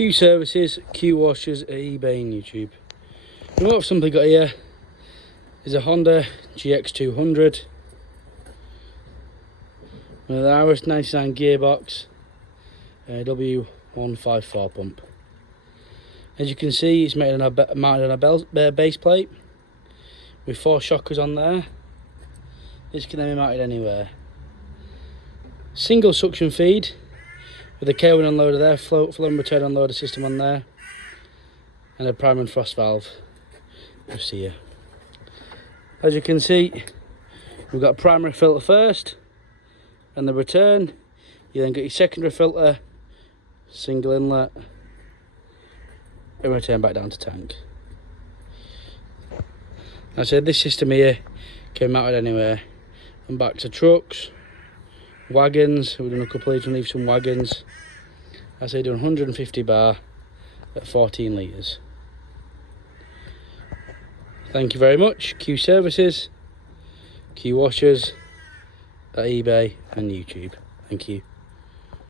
Q services, Q washers at eBay and YouTube. And what I've simply got here is a Honda GX200 with an RS99 gearbox and a W154 pump. As you can see, it's mounted on a base plate with 4 shockers on there. This can then be mounted anywhere. Single suction feed with a K1 unloader there, flow and return unloader system on there, and a prime and frost valve just here. As you can see, we've got a primary filter first and the return. You then got your secondary filter, single inlet, and return back down to tank. I said this system here can be mounted anywhere. And back to trucks, wagons. We've done a couple of leave some wagons. I say done 150 bar at 14 litres. Thank you very much. Q services, Q washers at eBay and YouTube. Thank you.